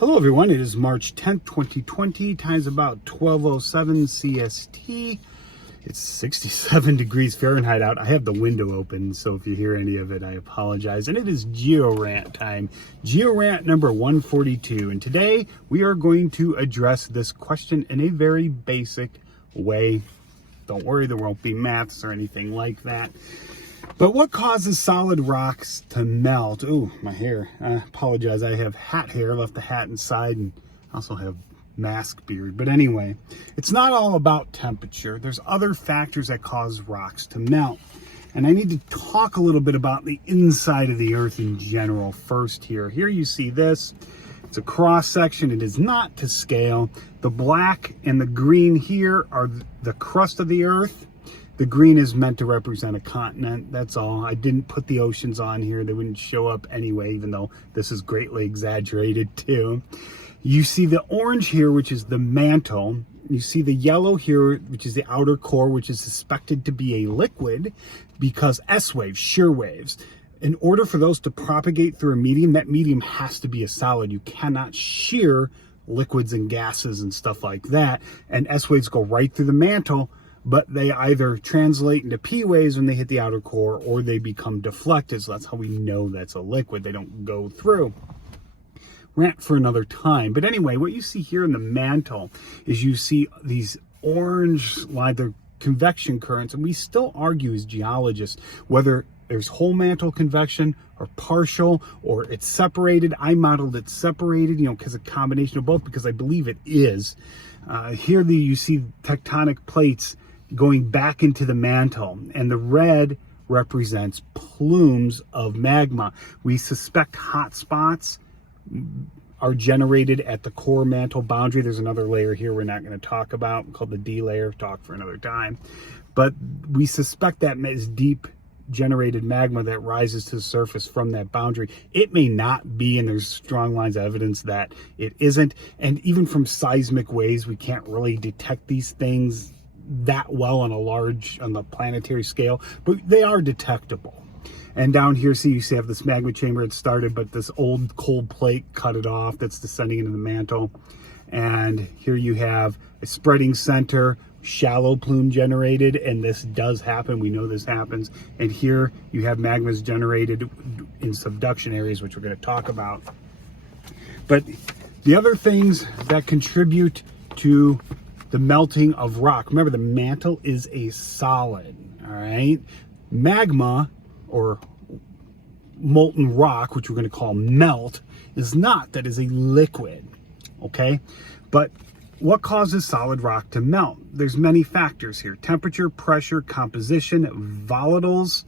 Hello everyone, it is March 10th, 2020, time's about 12:07 CST. It's 67 degrees Fahrenheit out. I have the window open, so if you hear any of it, I apologize. And it is Geo-Rant time, Geo-Rant number 142. And today we are going to address this question in a very basic way. Don't worry, there won't be maths or anything like that. But what causes solid rocks to melt? Ooh, my hair. I apologize. I have hat hair. Left the hat inside and also have mask beard. But anyway, it's not all about temperature. There's other factors that cause rocks to melt. And I need to talk a little bit about the inside of the earth in general first here. Here you see this. It's a cross section. It is not to scale. The black and the green here are the crust of the earth. The green is meant to represent a continent, that's all. I didn't put the oceans on here. They wouldn't show up anyway, even though this is greatly exaggerated too. You see the orange here, which is the mantle. You see the yellow here, which is the outer core, which is suspected to be a liquid because S waves, shear waves. In order for those to propagate through a medium, that medium has to be a solid. You cannot shear liquids and gases and stuff like that. And S waves go right through the mantle, but they either translate into P waves when they hit the outer core or they become deflected. So that's how we know that's a liquid. They don't go through. Rant for another time. But anyway, what you see here in the mantle is you see these orange lines, they're convection currents. And we still argue as geologists whether there's whole mantle convection or partial or it's separated. I modeled it separated, because a combination of both, because I believe it is. Here you see tectonic plates going back into the mantle, and the red represents plumes of magma. We suspect hot spots are generated at the core mantle boundary. There's another layer here we're not going to talk about called the D layer, talk for another time. But we suspect that is deep generated magma that rises to the surface from that boundary. It may not be, and there's strong lines of evidence that it isn't. And even from seismic waves, we can't really detect these things that well on the planetary scale, but they are detectable. And down here, you see have this magma chamber. It started, but this old cold plate cut it off. That's descending into the mantle. And here you have a spreading center, shallow plume generated, and this does happen. We know this happens. And here you have magmas generated in subduction areas, which we're going to talk about. But the other things that contribute to the melting of rock, remember the mantle is a solid, all right? Magma or molten rock, which we're going to call melt, is not. That is a liquid, okay? But what causes solid rock to melt? There's many factors here: temperature, pressure, composition, volatiles,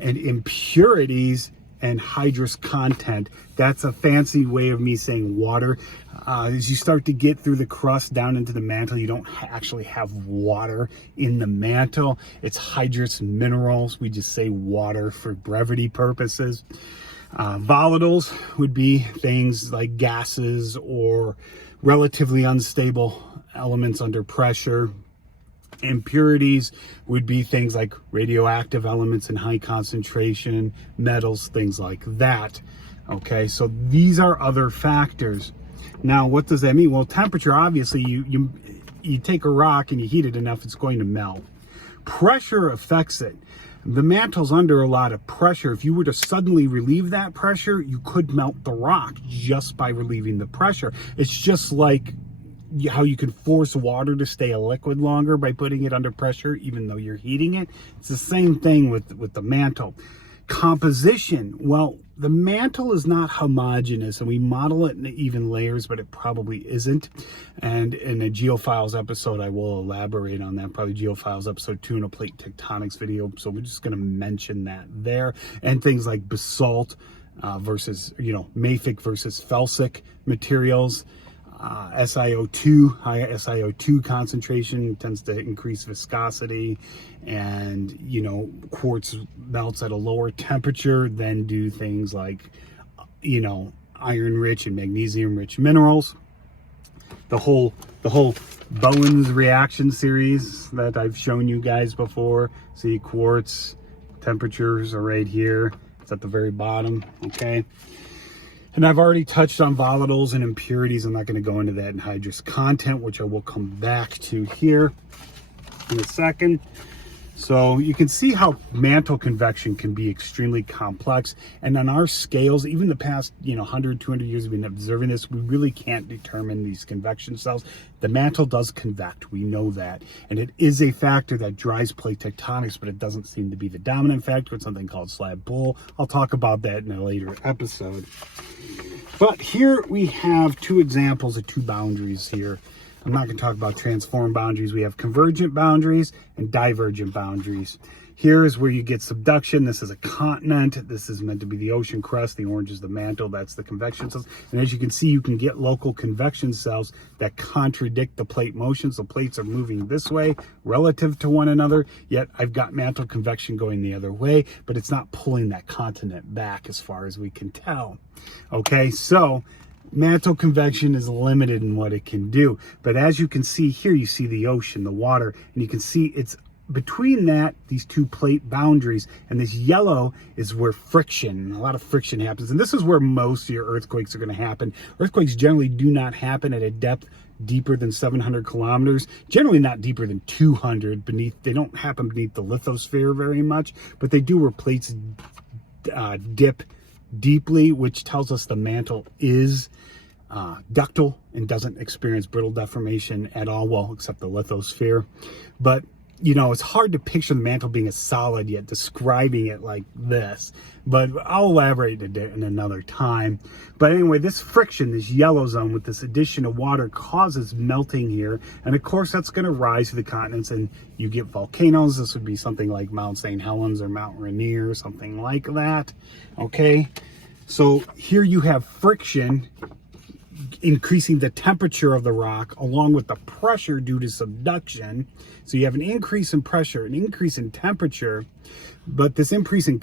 and impurities, and hydrous content. That's a fancy way of me saying water. As you start to get through the crust down into the mantle, you don't actually have water in the mantle. It's hydrous minerals. We just say water for brevity purposes. Volatiles would be things like gases or relatively unstable elements under pressure. Impurities would be things like radioactive elements in high concentration, metals, things like that. Okay, so these are other factors. Now, what does that mean? Well, temperature, obviously, you take a rock and you heat it enough, it's going to melt. Pressure affects it. The mantle's under a lot of pressure. If you were to suddenly relieve that pressure, you could melt the rock just by relieving the pressure. It's just like how you can force water to stay a liquid longer by putting it under pressure, even though you're heating it. It's the same thing with the mantle. Composition, well, the mantle is not homogeneous, and we model it in even layers, but it probably isn't. And in a geophiles episode, I will elaborate on that, probably geophiles episode 2 in a plate tectonics video. So we're just going to mention that there. And things like basalt versus, mafic versus felsic materials. SiO2, high SiO2 concentration tends to increase viscosity, and quartz melts at a lower temperature than do things like iron rich and magnesium rich minerals. The whole Bauman's reaction series that I've shown you guys before. See, quartz temperatures are right here. It's at the very bottom, okay? And I've already touched on volatiles and impurities. I'm not going to go into that, anhydrous content, which I will come back to here in a second. So you can see how mantle convection can be extremely complex. And on our scales, even the past 100, 200 years we've been observing this, we really can't determine these convection cells. The mantle does convect, we know that. And it is a factor that drives plate tectonics, but it doesn't seem to be the dominant factor. It's something called slab pull. I'll talk about that in a later episode. But here we have two examples of two boundaries here. I'm not going to talk about transform boundaries. We have convergent boundaries and divergent boundaries. Here is where you get subduction. This is a continent. This is meant to be the ocean crust. The orange is the mantle. That's the convection cells. And as you can see, you can get local convection cells that contradict the plate motion. So plates are moving this way relative to one another, yet I've got mantle convection going the other way, but it's not pulling that continent back as far as we can tell. Okay, so mantle convection is limited in what it can do. But as you can see here, you see the ocean, the water, and you can see it's between these two plate boundaries, and this yellow is where friction, a lot of friction happens. And this is where most of your earthquakes are going to happen. Earthquakes generally do not happen at a depth deeper than 700 kilometers, generally not deeper than 200 beneath. They don't happen beneath the lithosphere very much, but they do where plates dip deeply, which tells us the mantle is ductile and doesn't experience brittle deformation at all, well, except the lithosphere. But it's hard to picture the mantle being a solid yet describing it like this, but I'll elaborate it in another time. But anyway, this friction, this yellow zone with this addition of water causes melting here. And of course, that's going to rise to the continents and you get volcanoes. This would be something like Mount St. Helens or Mount Rainier, something like that. Okay. So here you have friction increasing the temperature of the rock along with the pressure due to subduction. So you have an increase in pressure, an increase in temperature, but this increase in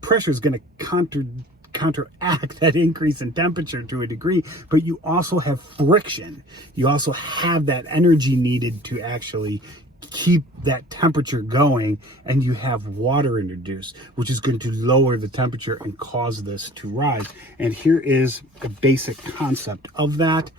pressure is going to counteract that increase in temperature to a degree, but you also have friction. You also have that energy needed to actually keep that temperature going, and you have water introduced, which is going to lower the temperature and cause this to rise. And here is a basic concept of that.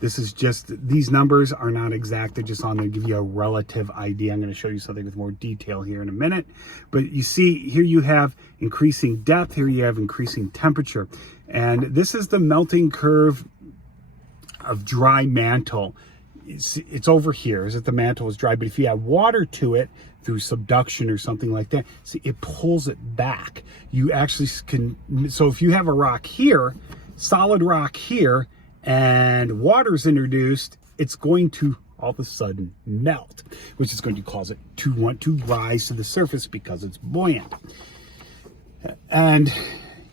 This is just, these numbers are not exact. They're just on there to give you a relative idea. I'm going to show you something with more detail here in a minute. But you see, here you have increasing depth. Here you have increasing temperature. And this is the melting curve of dry mantle. It's over here as if the mantle is dry, but if you add water to it through subduction or something like that, see, it pulls it back. You actually can, so if you have a rock here, solid rock here, and water's introduced, it's going to all of a sudden melt, which is going to cause it to want to rise to the surface because it's buoyant. And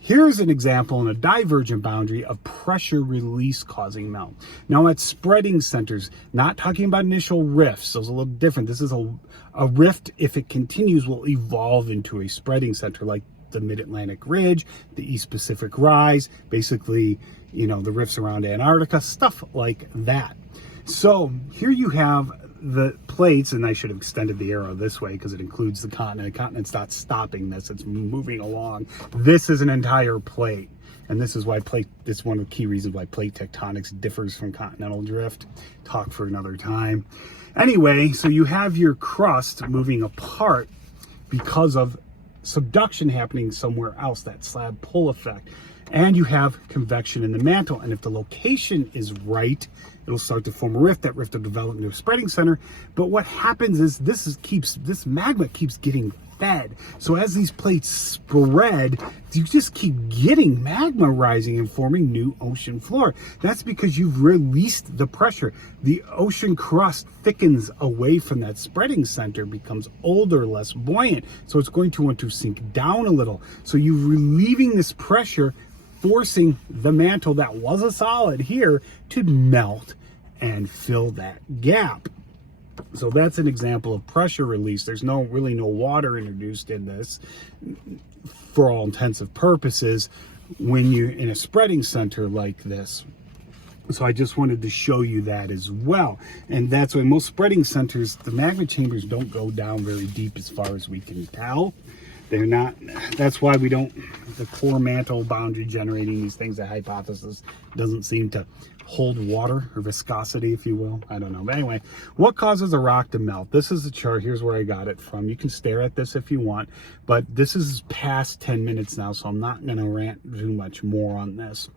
here's an example in a divergent boundary of pressure release causing melt. Now at spreading centers, not talking about initial rifts, those are a little different. This is a rift, if it continues, will evolve into a spreading center like the Mid-Atlantic Ridge, the East Pacific Rise, basically, the rifts around Antarctica, stuff like that. So here you have the plates, and I should have extended the arrow this way because it includes the continent. The continent's not stopping this, it's moving along. This is an entire plate, and this is why this is one of the key reasons why plate tectonics differs from continental drift. Talk for another time. Anyway, so you have your crust moving apart because of subduction happening somewhere else, that slab pull effect. And you have convection in the mantle, and if the location is right, it'll start to form a rift. That rift will develop into a spreading center. But what happens is this magma keeps getting fed. So as these plates spread, you just keep getting magma rising and forming new ocean floor. That's because you've released the pressure. The ocean crust thickens away from that spreading center, becomes older, less buoyant. So it's going to want to sink down a little. So you're relieving this pressure, forcing the mantle that was a solid here to melt and fill that gap. So that's an example of pressure release. There's really no water introduced in this for all intensive purposes when you're in a spreading center like this. So I just wanted to show you that as well. And that's why most spreading centers, the magma chambers don't go down very deep as far as we can tell. They're not, that's why we don't, the core mantle boundary generating these things, the hypothesis doesn't seem to hold water or viscosity, if you will. I don't know. But anyway, what causes a rock to melt? This is the chart. Here's where I got it from. You can stare at this if you want, but this is past 10 minutes now, so I'm not going to rant too much more on this.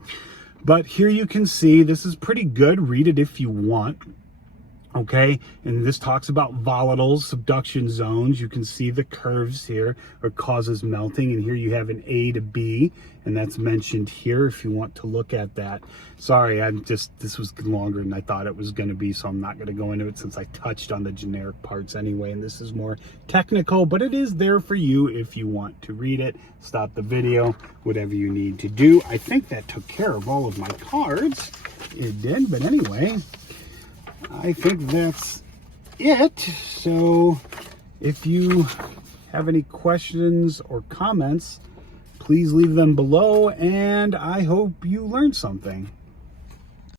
But here you can see, this is pretty good. Read it if you want. Okay, and this talks about volatiles, subduction zones. You can see the curves here, or causes melting, and here you have an A to B, and that's mentioned here if you want to look at that. Sorry, this was longer than I thought it was going to be, so I'm not going to go into it since I touched on the generic parts anyway, and this is more technical, but it is there for you if you want to read it. Stop the video, whatever you need to do. I think that took care of all of my cards. It did, but anyway, I think that's it. So if you have any questions or comments, please leave them below, and I hope you learned something.